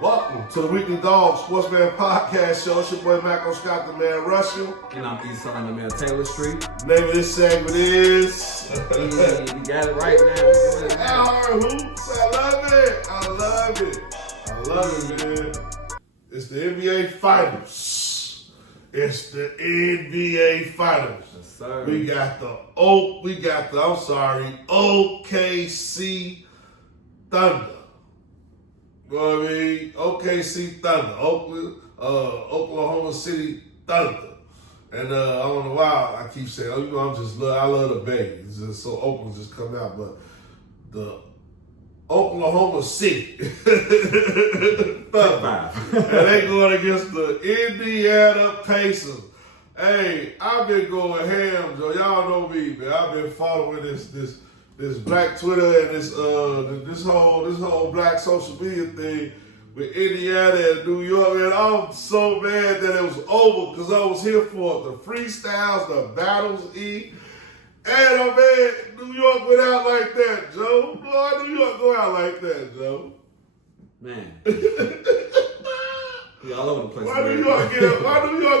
Welcome to the Weekly Dog Sportsman Podcast Show. It's your boy Mac Scott, the man Russell. And I'm East Salim, the man Taylor Street. Name of this segment is... We got it right now. Hoops. I love it. I love it. I love it, man. It's the NBA Finals. It's the NBA Finals. Yes, sir. We got the OKC Thunder. You know what I mean? OKC Thunder, Oklahoma City Thunder. And I don't know why I keep saying, I love the Bay. It's just so Oakland just come out, but the Oklahoma City Thunder. And they going against the Indiana Pacers. Hey, I've been going ham, Joe. Y'all know me, man. I've been following this black Twitter and this whole black social media thing with Indiana and New York, man. I'm so mad that it was over because I was here for the freestyles, the battles, and I'm mad New York went out like that, Joe. Boy, New York go out like that, Joe. Man. We all over the place. Why New York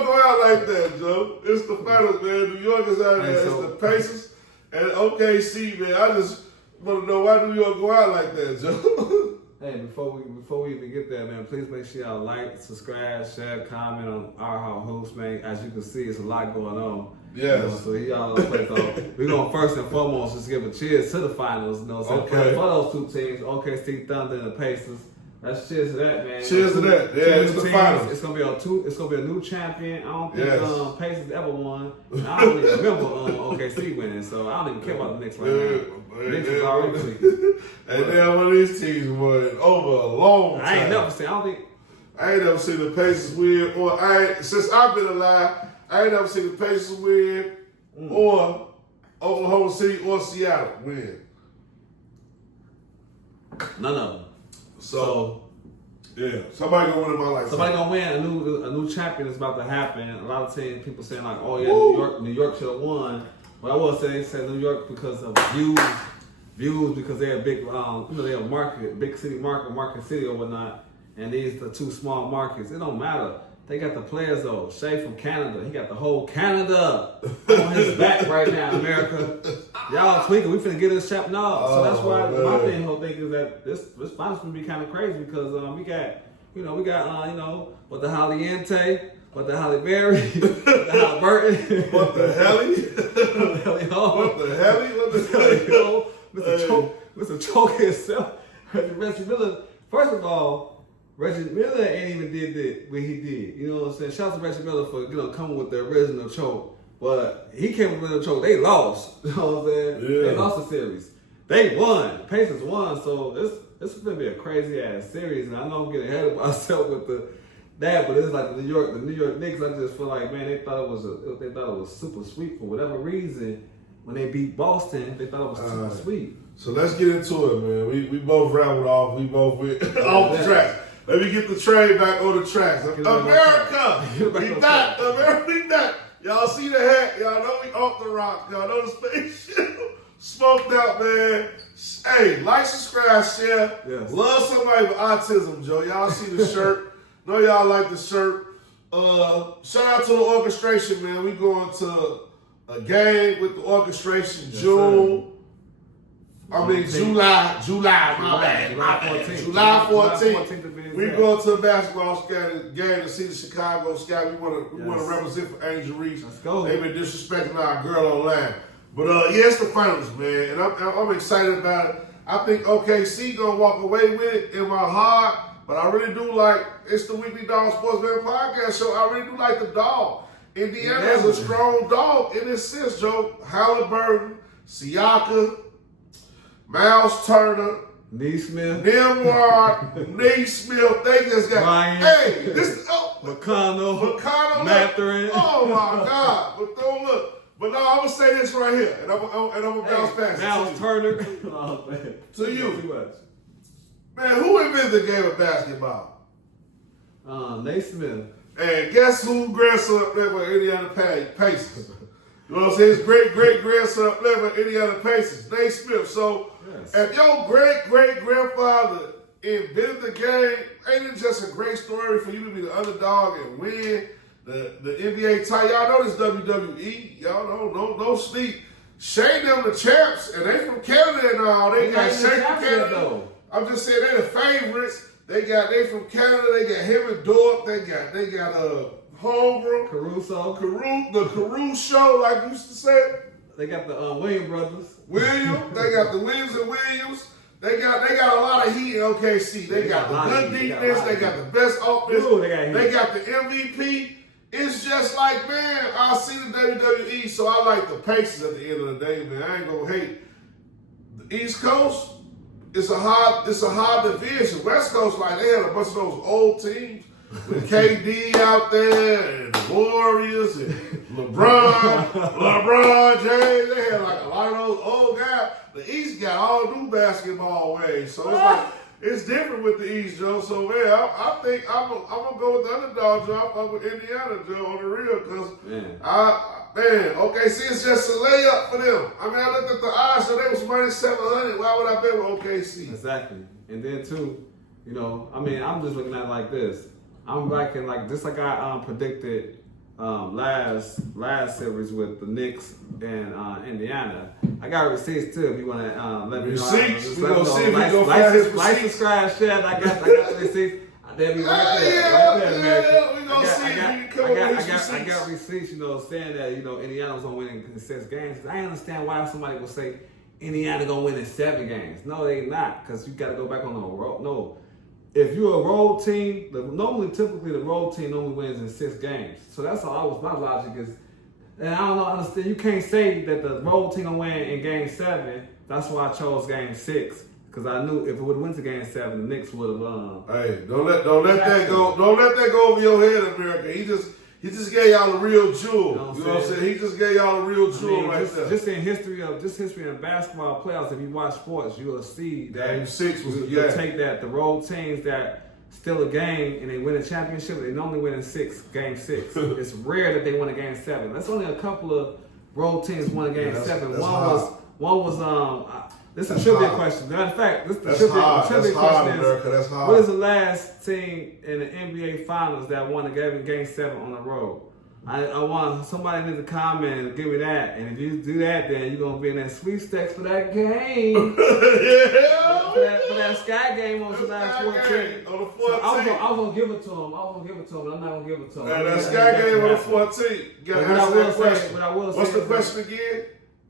go out like that, Joe? It's the finals, man. New York is out there. It's the Pacers. And OKC, man, I just want to know why New York go out like that, Joe. Hey, before we even get there, man, please make sure y'all like, subscribe, share, comment on our Hoops, man. As you can see, it's a lot going on. Yes. You know, so y'all we're going to first and foremost just give a cheers to the finals. You know, so okay. For those two teams, OKC Thunder and the Pacers. Let's cheers to that, man. Cheers to that. Yeah, it's the finals. It's gonna be a new champion. I don't think Pacers ever won. I don't even remember OKC winning, so I don't even care about the Knicks right now. Knicks is already tweaking. And then one of these teams won over a long time. I ain't never seen the Pacers win, since I've been alive, I ain't never seen the Pacers win or Oklahoma City or Seattle win. None of them. So, yeah, somebody gonna win in my life. Somebody gonna win. A new champion is about to happen. A lot of people saying like, oh yeah, New York should have won. But I will say New York because of views because they're a big, they're a market, big city market city or whatnot. And these are two small markets. It don't matter. They got the players though. Shay from Canada, he got the whole Canada on his back right now, America. Y'all tweaking, we finna get this chap. No, so that's why my whole thing is that this finals gonna be kind of crazy because we got what the Haliente, what the Halle Berry, what the Halliburton, what the helly, Mr. Choke himself, Reggie Miller. First of all, Reggie Miller ain't even did what he did. You know what I'm saying? Shout out to Reggie Miller for coming with the original choke. But he came with the original choke. They lost. You know what I'm saying? Yeah. They lost the series. They won. Pacers won. So this is gonna be a crazy ass series. And I know I'm getting ahead of myself with that, but it's like the New York Knicks. I just feel like, man, they thought it was super sweet for whatever reason. When they beat Boston, they thought it was super sweet. So let's get into it, man. We both rounded off. We both went off the track. Let me get the train back on the tracks. America! We back! America, we back! Y'all see the hat? Y'all know we off the rock. Y'all know the spaceship. Smoked out, man. Hey, like, subscribe, share. Yes. Love somebody with autism, Joe. Y'all see the shirt. Know y'all like the shirt. Shout out to the orchestration, man. We going to a game with the orchestration July, my bad. July 14th. We go to a basketball game to see the Chicago Sky. We want to represent for Angel Reese. Let's go. They've been disrespecting our girl online. But it's the finals, man. And I'm excited about it. I think OKC gonna walk away with it in my heart. But I really do like, it's the Weekly Dog Sportsman Podcast Show. I really do like the dog. Indiana is a strong dog in this sense, Joe. Halliburton, Siaka, Miles Turner, Neesmith, Nimrod, Neesmith. They just got Ryan, McConnell, Mathurin. Oh my God! But don't look. But no, I'm gonna say this right here, and I'm gonna bounce past Miles Turner. To you, man. Who invented the game of basketball? Naismith. And guess who grandson played for Indiana Pacers? You know what I'm saying? His great-great-grandson played for Indiana Pacers, Naismith. So if your great-great-grandfather invented the game. Ain't it just a great story for you to be the underdog and win the NBA title? Y'all know this WWE. Y'all don't sleep. Shane them the champs, and they from Canada and all. They got Shane from Canada. Though. I'm just saying they the favorites. They from Canada. They got him and Dork. They got Holmgren, the Caruso, like you used to say. They got the Williams brothers. They got the Williams and Williams. They got a lot of heat in OKC. They got the good defense. They got the best offense. Ooh, they got the MVP. It's just like, man, I see the WWE, so I like the Pacers at the end of the day, man. I ain't gonna hate. The East Coast, it's a hard division. West Coast, like, they had a bunch of those old teams with KD out there and the Warriors and LeBron James. They had like a lot of those old guys. The East got all new basketball ways, so it's like it's different with the East, Joe. So man, I think I'm gonna go with the underdog, Joe. I fuck with Indiana, Joe, on the real, cause OKC is just a layup for them. I mean, I looked at the odds, so they was minus 700. Why would I bet with OKC? Exactly, and then too, you know, I mean, I'm just looking at it like this. I'm liking just like I predicted last series with the Knicks and Indiana. I got receipts too. If you want to let me know, receipts. We gonna see if we gonna find his receipts. Like, subscribe, share. I got the receipts. They'll be right there. We gonna see if we can come up with his receipts. I got receipts, you know, saying that Indiana was gonna win in 6 games. I understand why somebody would say Indiana gonna win in 7 games. No, they not, because you got to go back on the road. No. If you're a road team, typically the road team normally wins in 6 games. So that's all my logic is. And I don't understand. You can't say that the road team will win in game 7. That's why I chose game 6. Because I knew if it would have went to game 7, the Knicks would have won. Hey, don't let that go. Don't let that go over your head, America. He just gave y'all a real jewel. You know what I'm saying? He just gave y'all a real jewel there. Just in history of basketball playoffs, if you watch sports, you will see that game 6 was you'll take that the road teams that steal a game and they win a championship, they normally win in game 6. It's rare that they win a game 7. That's only a couple of road teams won a game 7. One was this is a trivia question. Matter of fact, this is the trivia question is, what is the last team in the NBA Finals that won a game 7 on the road? I want somebody in the comment and give me that. And if you do that, then you're going to be in that sweepstakes for that game. for that Sky game on July 14th. On the 14th. So I was going to give it to him. But I'm not going to give it to him. That Sky game on the 14th. You got to answer that question. What's the question again?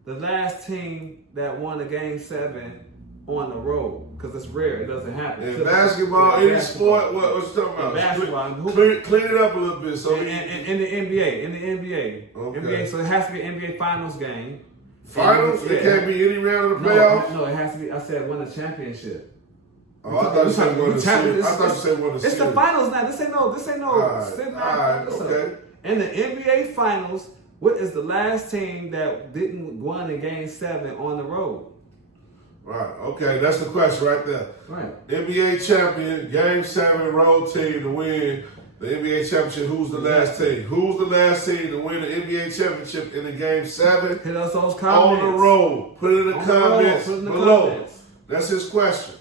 The last team that won a game 7 on the road, because it's rare. It doesn't happen. In basketball, any sport, what you talking about? Basketball. Clean it up a little bit. So in the NBA. Okay. NBA, so it has to be an NBA Finals game. Finals? It can't be any round of the playoffs? No, it has to be, I said win a championship. Oh, I thought you said win the series. I thought you said win the series. It's the finals now. This ain't no. All right, okay. In the NBA Finals, what is the last team that didn't win in game 7 on the road? Right, okay, that's the question right there. Right. NBA champion, game 7, road team to win the NBA championship. Who's the last team? Who's the last team to win the NBA championship in the game 7? Hit us those comments. On the road. Put it in the comments below. That's his question.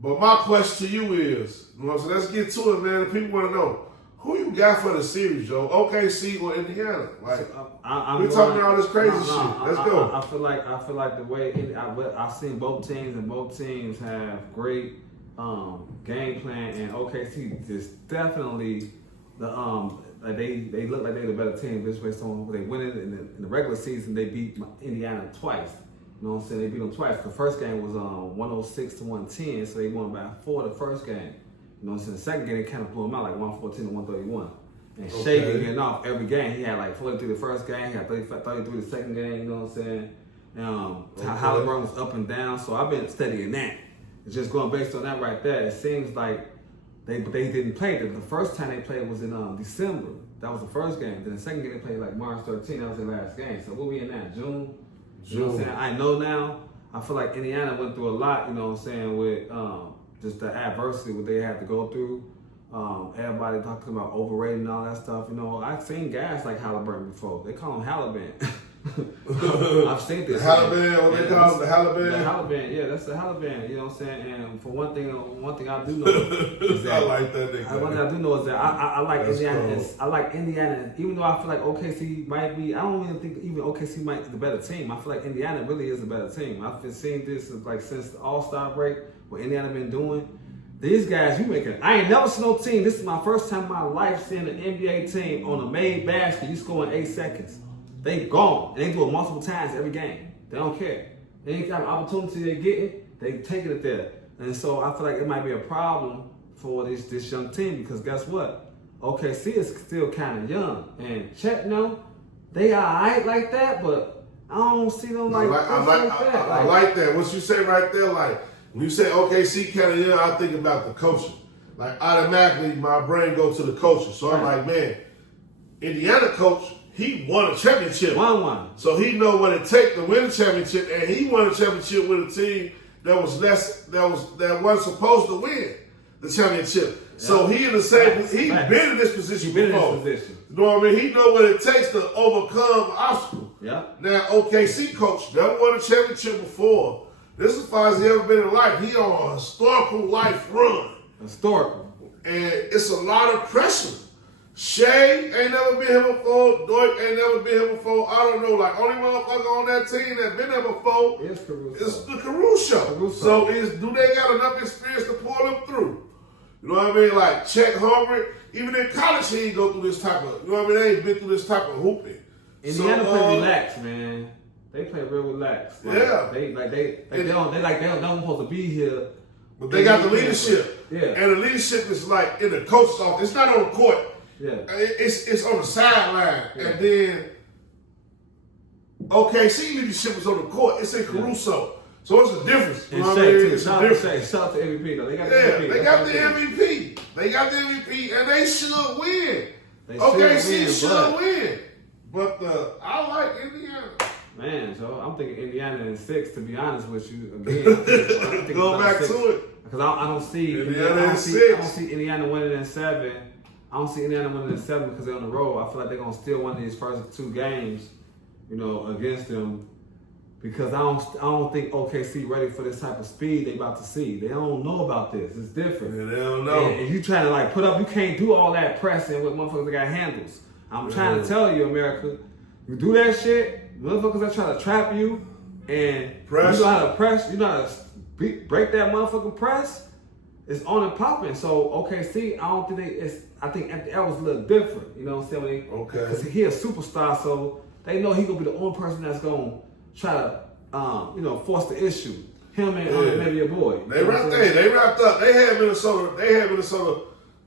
But my question to you is, you know what I'm saying? Let's get to it, man. The people want to know. Who you got for the series, Joe? OKC or Indiana? Like, we're talking all this crazy shit. Let's go. I feel like the way I've seen both teams, and both teams have great game plan, and OKC is definitely like they look like they're the better team. This way, they win it in the regular season. They beat Indiana twice. You know what I'm saying? They beat them twice. The first game was 106-110, so they won by 4 the first game. You know what I'm saying? The second game, they kind of blew him out like 114-131. And Shea been getting off every game. He had like 43 the first game. He had 33 the second game. You know what I'm saying? Halliburton was up and down. So I've been studying that. It's just going based on that right there. It seems like they didn't play. The first time they played was in December. That was the first game. Then the second game they played like March 13. That was their last game. So what we in now? June? You know what I'm saying? I know now. I feel like Indiana went through a lot, you know what I'm saying, with just the adversity what they had to go through. Everybody talking about overrating and all that stuff. You know, I've seen guys like Halliburton before. They call him Halliburton. I've seen this. The Haliban, what they call it, the Haliban? The Haliban, yeah, that's the Haliban. You know what I'm saying? And for one thing I do know is that I like that nigga. One thing I do know is that I like That's Indiana. cool. I like Indiana, even though I feel like OKC might be. I don't even think even OKC might be the better team. I feel like Indiana really is the better team. I've been seeing this since the All-Star break, what Indiana been doing. These guys, I ain't never seen no team. This is my first time in my life seeing an NBA team on a made basket. You score in 8 seconds. They gone. And they do it multiple times every game. They don't care. They ain't got an opportunity to get it. They taking it there. And so I feel like it might be a problem for this young team because guess what? OKC is still kind of young. And Chet, they all right like that, but I don't see them like that. I like that. What you say right there, like, when you say OKC kind of young, I think about the coaching. Like, automatically, my brain goes to the coaching. So I'm like, man, Indiana coach, he won a championship. Won. So he know what it takes to win a championship, and he won a championship with a team that wasn't supposed to win the championship. Yeah. So he in the same. He's been in this position before. You know what I mean? He know what it takes to overcome obstacles. Yeah. Now OKC coach never won a championship before. This is as far as he ever been in life. He on a historical life run. Historical. And it's a lot of pressure. Shay ain't never been here before. Doik ain't never been here before. I don't know. Like, only motherfucker on that team that been there before is the Caruso. So do they got enough experience to pull them through? You know what I mean? Like, Chet Humphrey, even in college, he ain't go through this type of, you know what I mean? They ain't been through this type of hooping. Indiana play relaxed, man. They play real relaxed. Like, yeah. They don't supposed to be here. But they got the leadership. Yeah. And the leadership is like in the coach's office. It's not on the court. Yeah. It's on the sideline. Yeah. And then OKC leadership is on the court. It's in Caruso. So it's a difference. You know what I mean? It's a difference. Shout out to MVP though. They got the MVP. They got the MVP. They got the MVP and they should win. OKC should win. But I like Indiana. Man, so I'm thinking Indiana in 6, to be honest with you. Again, go back to it. Because I don't see Indiana in 6. I don't see Indiana winning in 7. I don't see Indiana winning in 7 because they're on the road. I feel like they're gonna steal one of these first 2 games, against them. Because I don't think OKC ready for this type of speed they about to see. They don't know about this. It's different. Yeah, they don't know. And you trying to put up, you can't do all that pressing with motherfuckers that got handles. I'm trying to tell you, America, you do that shit, motherfuckers that try to trap you and press. You know how to press, you know how to break that motherfucking press. It's on and popping. So OKC, I don't think I think that was a little different. You know what I'm saying? Okay. Because he a superstar, so they know he gonna be the only person that's gonna try to force the issue. Him and maybe your boy. They wrapped up. They had Minnesota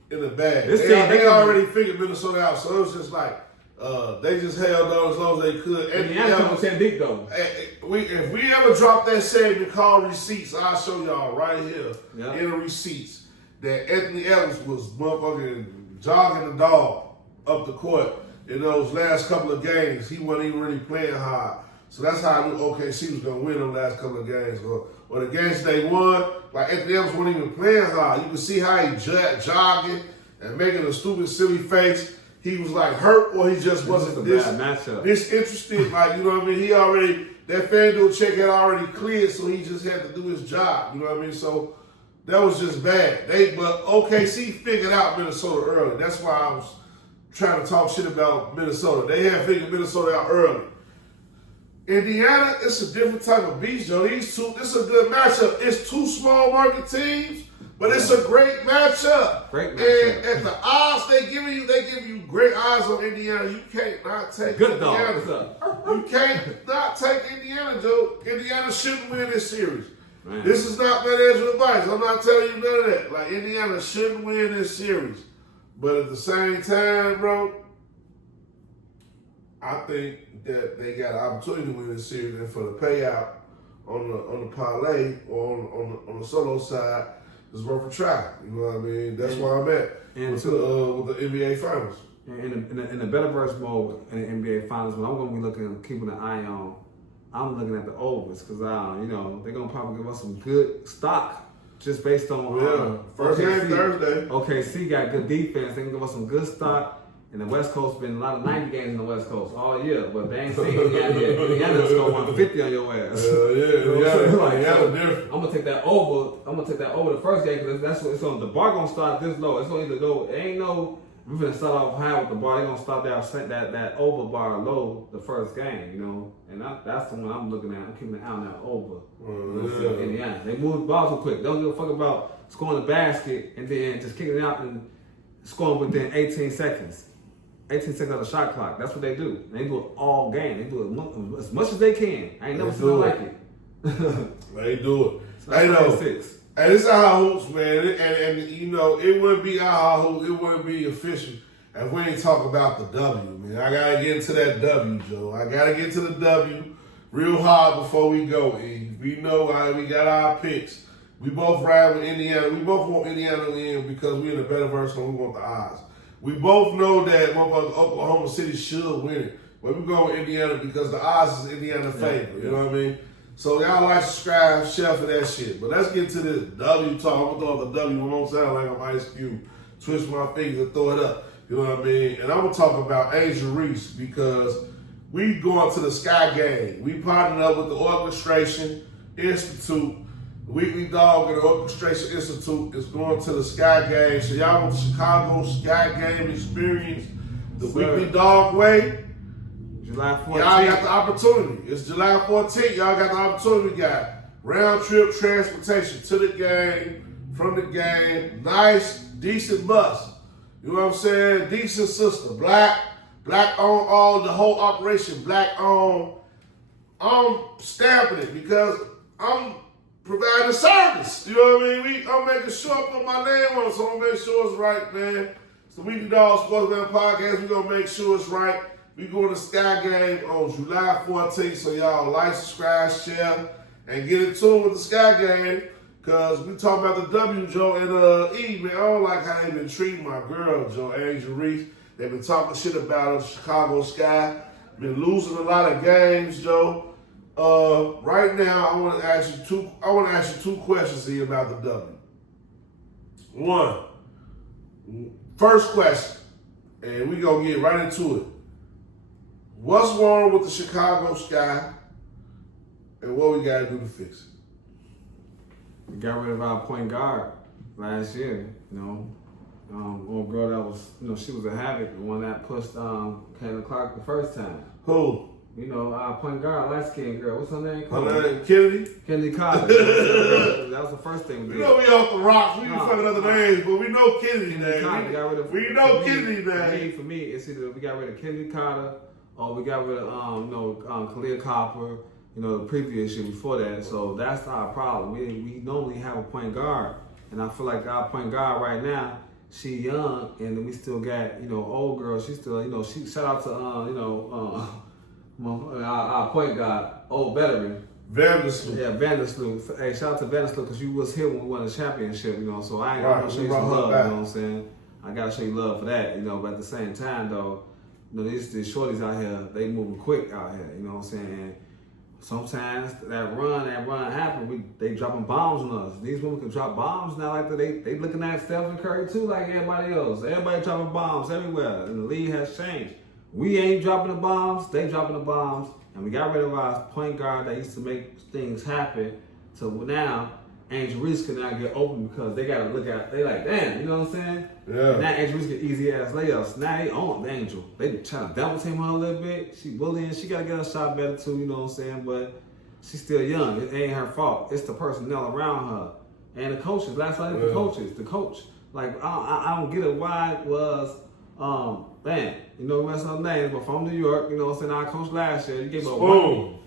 in the bag. They already figured Minnesota out, so it was just like they just held on as long as they could. And 10 deep though. If we ever drop that segment called receipts, I'll show y'all right here in the receipts that Anthony Edwards was motherfucking jogging the dog up the court in those last couple of games. He wasn't even really playing hard. So that's how I knew OKC was going to win the last couple of games. Or the games they won, like Anthony Edwards wasn't even playing hard. You can see how he jogging and making a stupid, silly face. He was like hurt or he just wasn't disinterested. Like, you know what I mean? That FanDuel check had already cleared, so he just had to do his job. You know what I mean? So that was just bad. But OKC figured out Minnesota early. That's why I was trying to talk shit about Minnesota. They had figured Minnesota out early. Indiana, it's a different type of beast, Joe. This is a good matchup. It's 2 small market teams, but it's a great matchup. Great matchup. And at the odds they give you great odds on Indiana. You can't not take Indiana. You can't not take Indiana, Joe. Indiana shouldn't win this series. Man. This is not financial advice. I'm not telling you none of that. Like, Indiana shouldn't win this series. But at the same time, bro, I think that they got an opportunity to win this series, and for the payout on the parlay or on the solo side is worth a try. You know what I mean? That's where I'm at with the NBA Finals. In the betterverse mode in the NBA Finals, when I'm going to be keeping an eye on, I'm looking at the overs because they're going to probably give us some good stock just based on first game Thursday. OKC got good defense. They can give us some good stock. And the West Coast been a lot of 90 games in the West Coast all year, but they ain't seen Indiana yet. Indiana score 150 on your ass. I'm gonna take that over. I'm gonna take that over the first game because that's what it's on. The bar gonna start this low. It's gonna either go. It ain't no. We're gonna start off high with the bar. They're gonna start that over bar low the first game, you know. And that's the one I'm looking at. I'm keeping an eye on that over. Indiana. They move the ball too quick. They don't give a fuck about scoring the basket and then just kicking it out and scoring within 18 seconds. 18 seconds of the shot clock. That's what they do. They do it all game. They do it as much as they can. I ain't never seen like it. They do it. So hey, this is our hoops, man. And you know, it wouldn't be our hoops. It wouldn't be official if we ain't talk about the W, man. I gotta get into that W, Joe. I gotta get to the W real hard before we go. And we know we got our picks. We both ride with Indiana. We both want Indiana to win because we're in a better version and we want the odds. We both know that Oklahoma City should win it. But we go with Indiana because the odds is Indiana favor. You know what I mean? So y'all like, subscribe, share for that shit. But let's get to this W talk. I'm gonna throw up the W. It won't sound like I'm Ice Cube. Twist my fingers and throw it up. You know what I mean? And I'm gonna talk about Angel Reese because we going to the Sky Game. We partnered up with the Orchestration Institute. The Weekly Dog and the Orchestration Institute is going to the Sky Game. So y'all want the Chicago Sky Game experience the Weekly Dog way? July 14th. Y'all got the opportunity. It's July 14th. Y'all got the opportunity. We got round trip transportation to the game, from the game. Nice, decent bus. You know what I'm saying? Decent sister. Black on all the whole operation. Black on. I'm stamping it because I'm providing a service. You know what I mean? I'm making sure I put my name on it, so I'm gonna make sure it's right, man. It's the Weekly Dog Sports Man Podcast. We're gonna make sure it's right. We going to Sky Game on July 14th, so y'all like, subscribe, share, and get in tune with the Sky Game, because we talking about the W, Joe, and E, man. I don't like how they been treating my girl, Joe, Angel Reese. They've been talking shit about her, Chicago Sky. Been losing a lot of games, Joe. Right now, I want to ask you two questions here about the W. One, first question, and we gonna get right into it. What's wrong with the Chicago Sky, and what we gotta do to fix it? We got rid of our point guard last year. You know, old girl that was, she was a havoc, the one that pushed Kevin Clark the first time. Who? You know, our point guard, light skinned girl. What's her name? Her name Kennedy. Kennedy Carter. That was the first thing we did. We know we off the rocks. We can fucking other names, but we know Kennedy name. We know Kennedy name. For me, it's either we got rid of Kennedy Carter. Oh, we got rid of, Khalil Copper, the previous year before that. So that's our problem. We normally have a point guard, and I feel like our point guard right now, she young, and then we still got, old girl. She still, she shout out to, our point guard, old veteran. Vandersloot. Yeah, Vandersloot. Hey, shout out to Vandersloot because you was here when we won the championship, so I ain't gonna show you some love, you know what I'm saying? I gotta show you love for that, but at the same time, though, these shorties out here, they moving quick out here, you know what I'm saying? Sometimes that run happen, they dropping bombs on us. These women can drop bombs now like that. They looking at Stephen Curry too like everybody else. Everybody dropping bombs everywhere, and the league has changed. We ain't dropping the bombs, they dropping the bombs, and we got rid of our point guard that used to make things happen. So now, Angel Reese can now get open because they gotta look at, they like, damn, you know what I'm saying? Yeah. Now Angel Reese get easy ass layups. Now they own the Angel. They trying to double team her a little bit. She bullying, she gotta get her shot better too, you know what I'm saying? But she's still young. It ain't her fault. It's the personnel around her. And the coaches. Last night, the coach. Like, I don't get it why it was, mess up names, but from New York, you know what I'm saying? Our coach last year, you gave up Spoon.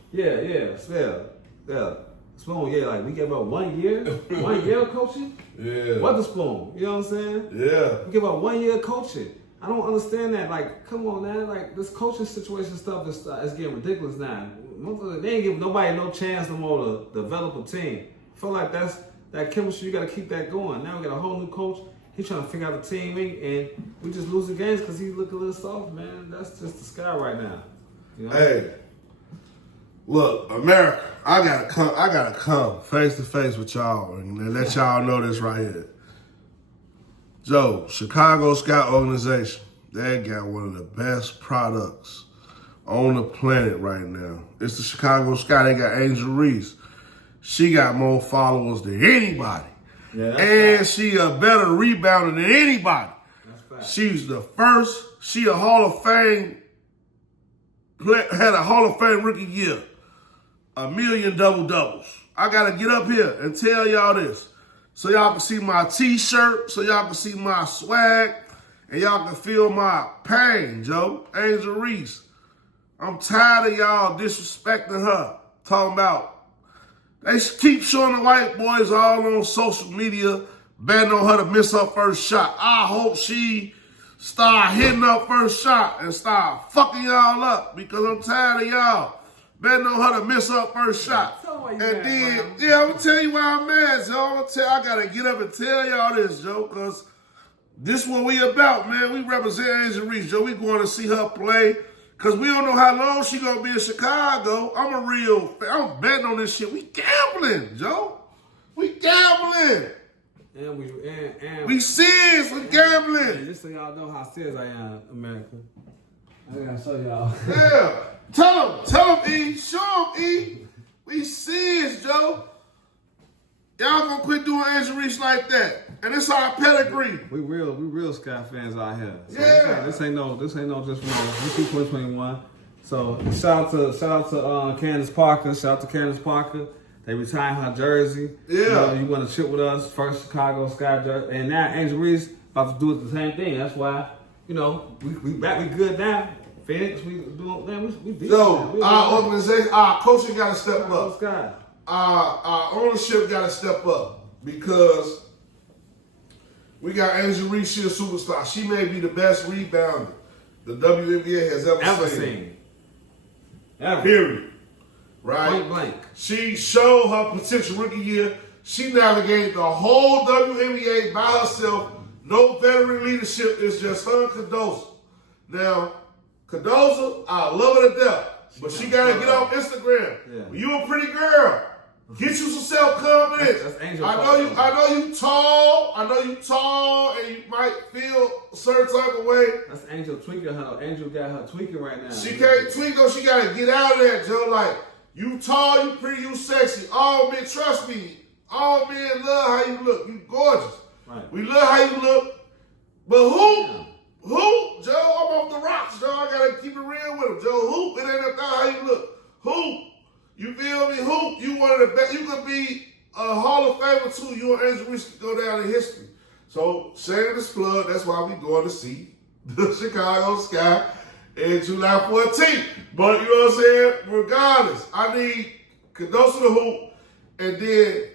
Spoon, like we gave up 1 year? 1 year of coaching? Yeah. What the Spoon? You know what I'm saying? Yeah. We give up 1 year of coaching. I don't understand that. Like, come on, man. Like, this coaching situation stuff is getting ridiculous now. They ain't giving nobody no chance no more to develop a team. I feel like that chemistry, you got to keep that going. Now we got a whole new coach. He's trying to figure out the team, and we just losing games because he look a little soft, man. That's just the sky right now. Hey, look, America, I gotta come face to face with y'all and let y'all know this right here. Joe, Chicago Sky Organization, they got one of the best products on the planet right now. It's the Chicago Sky. They got Angel Reese. She got more followers than anybody. Yeah, and she a better rebounder than anybody. She's the first. She a Hall of Fame, had a Hall of Fame rookie year. 1 million double-doubles. I got to get up here and tell y'all this. So y'all can see my t-shirt, so y'all can see my swag, and y'all can feel my pain, Joe. Angel Reese. I'm tired of y'all disrespecting her. Talking about, they keep showing the white boys all on social media, betting on her to miss her first shot. I hope she start hitting her first shot and start fucking y'all up because I'm tired of y'all betting on her to miss her first shot. And then, I'm gonna tell you why I'm mad, Joe. I gotta get up and tell y'all this, Joe, because this is what we about, man. We represent Angel Reese, Joe. We going to see her play because we don't know how long she gonna be in Chicago. I'm betting on this shit. We gambling, Joe. We gambling. And we serious. We gambling. And just so y'all know how serious I am, America. I gotta show y'all. Yeah. Tell them, E. Show them, E. We serious, Joe. Y'all gonna quit doing Angel Reese like that. And it's our pedigree. We real Sky fans out here. So yeah. This ain't no just one. We 2021. So shout out to Candace Parker. Shout out to Candace Parker. They retired her jersey. Yeah. You want to chip with us, first Chicago Sky jersey. And now Angel Reese about to do it the same thing. That's why, we back, we good now. Phoenix, we doing, man, we beat. So, our organization, our coaching got to step up. Sky. Our ownership got to step up because we got Angel Reese, she a superstar. She may be the best rebounder the WNBA has ever seen. Ever. Period. Right? Point blank. She showed her potential rookie year. She navigated the whole WNBA by herself. No veteran leadership. It's just her and Cardozo. Now, Cardozo, I love her to death. But she got to get off Instagram. Yeah. You a pretty girl. Get you some self-confidence. That's Angel. I know you tall. And you might feel a certain type of way. That's Angel tweaking her. Angel got her tweaking right now. She can't tweak though. She got to get out of that, Joe. Like, you tall, you pretty, you sexy. All men, trust me, all men love how you look. You gorgeous. Right. We love how you look. But who, Joe? I'm off the rocks, Joe. I got to keep it real with him, Joe. Who? It ain't about how you look. Who? You feel me? Who? You one of the best. You could be a Hall of Famer too. You and Angel Reese could go down in history. So, shameless plug. That's why we going to see the Chicago Sky in July 14th. But you know what I'm saying? Regardless, I need Cardozo to hoop. And then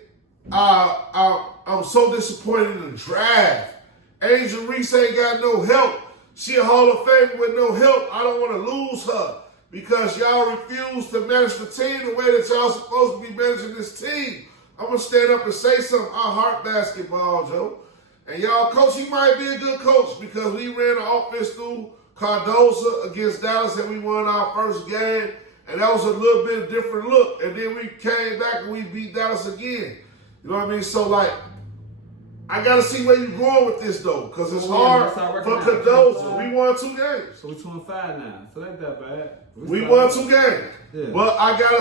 I'm so disappointed in the draft. Angel Reese ain't got no help. She a Hall of Famer with no help. I don't want to lose her because y'all refuse to manage the team the way that y'all supposed to be managing this team. I'm going to stand up and say something. I heart basketball, Joe. And y'all, coach, he might be a good coach because we ran the offense through Cardozo against Dallas and we won our first game. And that was a little bit of different look. And then we came back and we beat Dallas again. You know what I mean? So, like, I got to see where you're going with this, though, because it's hard for Cardozo. We won 2 games. So we're 2-5 now. So that ain't that bad. We won 2 games. Yeah. But I got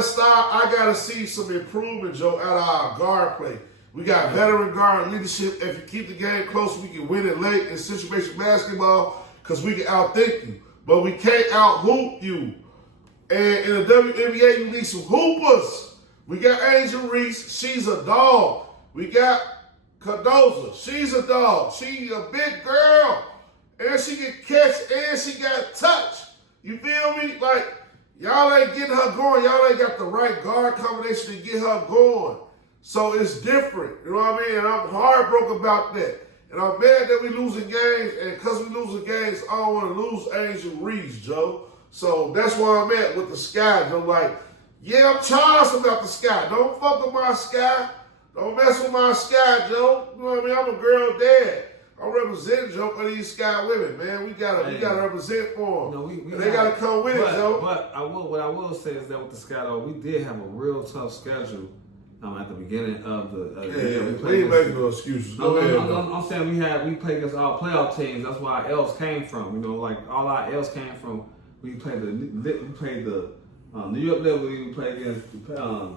to see some improvement, Joe, out of our guard play. We got veteran guard leadership. If you keep the game close, we can win it late in situation basketball because we can outthink you. But we can't out-hoop you. And in the WNBA, you need some hoopers. We got Angel Reese. She's a dog. We got Cardozo. She's a dog. She's a big girl. And she can catch and she got touch. You feel me? Like, y'all ain't getting her going. Y'all ain't got the right guard combination to get her going. So it's different. You know what I mean? And I'm heartbroken about that. And I'm mad that we losing games. And because we losing games, I don't want to lose Angel Reese, Joe. So that's where I'm at with the Sky, Joe. Like, yeah, I'm charged about the Sky. Don't fuck with my Sky. Don't mess with my Sky, Joe. You know what I mean? I'm a girl dad. I'm representing, Joe, for these Sky women, man. We gotta represent for them. They gotta come with it, Joe. But what I will say is that with the Sky, though, we did have a real tough schedule at the beginning of the Yeah, we we ain't making no excuses. Go ahead. I'm saying we played against our playoff teams. That's where our L's came from. You know, like all our L's came from. We played the New York Liberty. We played against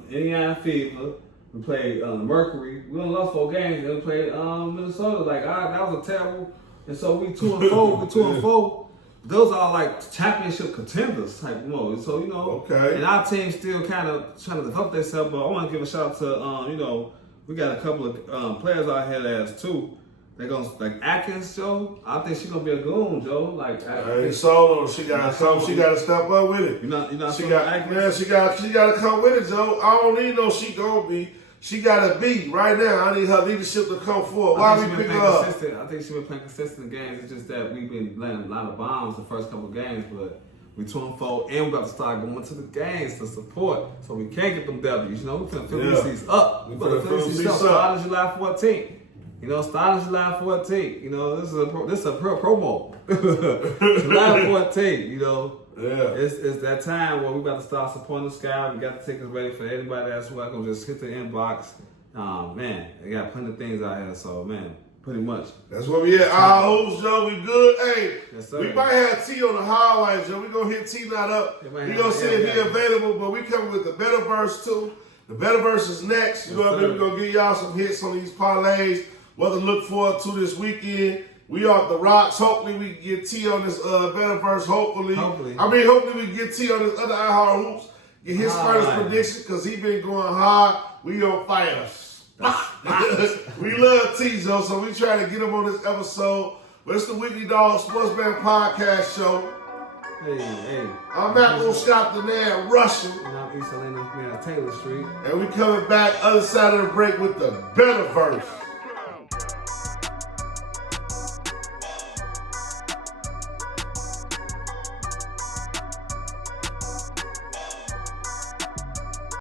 Indiana Fever. We played Mercury. We only lost 4 games. Then we played Minnesota. Like that was a terrible. And so we 2-4. We 2-4. Those are like championship contenders type mode. So, okay. And our team still kind of trying to develop themselves. But I want to give a shout out to, we got a couple of players out here that's too. They're going to, like Atkins, Joe. I think she's going to be a goon, Joe. Like, I ain't solo. She got to come. She got to step up with it. You not she got to come with it, Joe. I don't need no she going to be. She got to be right now. I need her leadership to come forward. Why we pick her up? I think she's been playing consistent games. It's just that we've been landing a lot of bombs the first couple of games, but we 2-4 and we're about to start going to the games to support, so we can't get them W's. We're finna fill these seats up. We're gonna fill these seats up. Starting July 14th. Starting July 14th. This is a promo. July 14th. Yeah. It's that time where we about to start supporting the Sky. We got the tickets ready for anybody that's welcome. Just hit the inbox. Man, they got plenty of things out here. So, man, pretty much. That's where we at. Our hopes, Joe. We good. Hey, yes, we might have T on the highlights, Joe. We going to hit T not up. We going to see if he available, but we coming with the Betterverse too. The Betterverse is next. You know what I mean? We're going to give y'all some hits on these parlays. What to look forward to this weekend. We off the rocks. Hopefully we can get T on this Betterverse. Hopefully we can get T on this other iHeart Hoops. Get his first prediction because he been going hard. We on fire. We love T, Joe, so we trying to get him on this episode. But it's the Weekly Dog Sports Man Podcast Show. Hey. I'm not going to stop the man rushing. And I'm East Salim, man, Taylor Street. And we coming back other side of the break with the Betterverse.